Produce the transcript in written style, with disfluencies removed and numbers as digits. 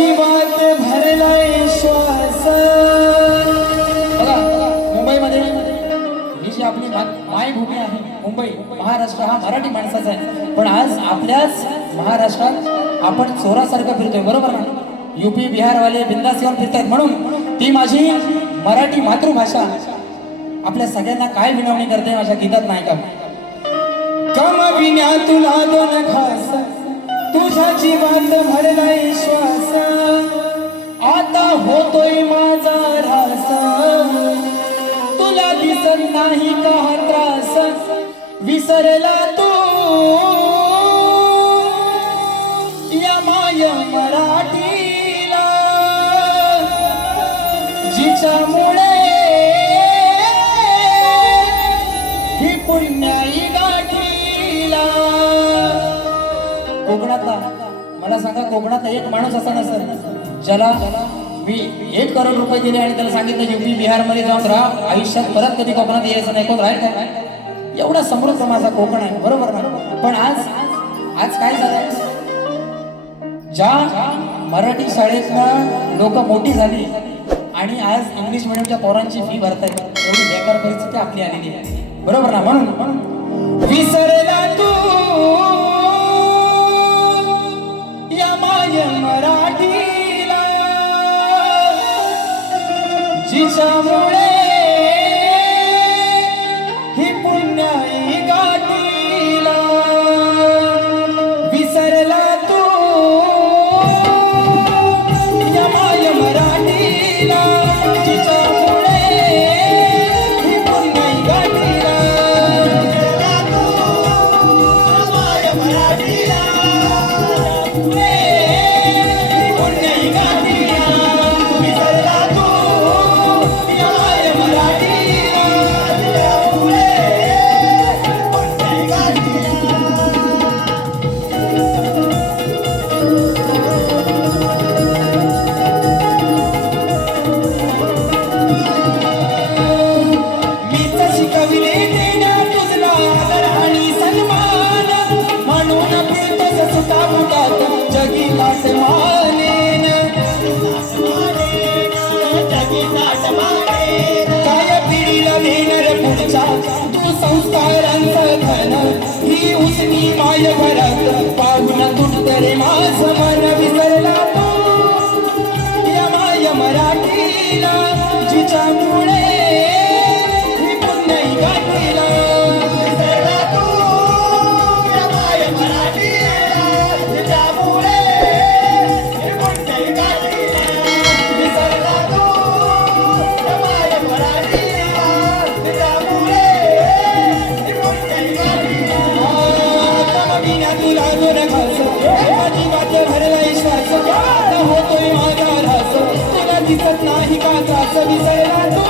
जीवात भरलाय श्वास. बघा मुंबईमध्ये ही जी आपली मायभूमी आहे मुंबई महाराष्ट्र हा मराठी माणसाचा आहे. पण आज आपल्याच महाराष्ट्रात आपण चोरासारखं फिरतोय बरोबर ना. यूपी बिहारवाले बिंदास येऊन फिरतायत. म्हणून ती माझी मराठी मातृभाषा आपल्या सगळ्यांना काय विनवणी करते माझ्या गीतात नाही का. कम विण्या तुला दोन घास तुझ्या जीवात भरलाय श्वास. आता होतोय माझा रास तुला दिसत नाही का त्रास. विसरला तू या माय मराठीला जिच्यामुळे ही पुण्याई गाठीला. कोकणातला मला सांगा कोकणातला एक माणूस असा नसेल ज्याला मी 1 करोड रुपये दिले आणि त्याला सांगितलं यूपी बिहार मध्ये जाऊन राहा आयुष्यात परत कधी कोकणात यायचं नाही. कोण राहील काय. एवढा समृद्ध माझा कोकण आहे बरोबर ना. पण आज काय झालंय ज्या मराठी शाळेतनं लोक मोठी झाली आणि आज इंग्लिश मिडियमच्या पोरांची फी भरतायत एवढी बेकार परिस्थिती आपली आलेली आहे बरोबर ना. म्हणून विसरला तू या माय मराठीला जिच्यामुळे ही पुण्याई गाठीला. विसरला तू या माय मराठीला जिच्यामुळे ही पुण्याई गाठीला. माय मराठीला तू संस्कारांचं धन ही उसनी माय भरत पाहून तुटतरे माझ मन. विसरला तू या माय मराठीला जिच्यामुळे ही पुण्याई गाठीला. विसरला तू या माय मराठीला जिच्यामुळे ही पुण्याई गाठीला. विसरला तू या माय मराठीला जिच्यामुळे तुला दोन घास जीवात भरलाय श्वास. आता होतोय माझा रास तुला दिसत नाही का त्रास. विसरला तू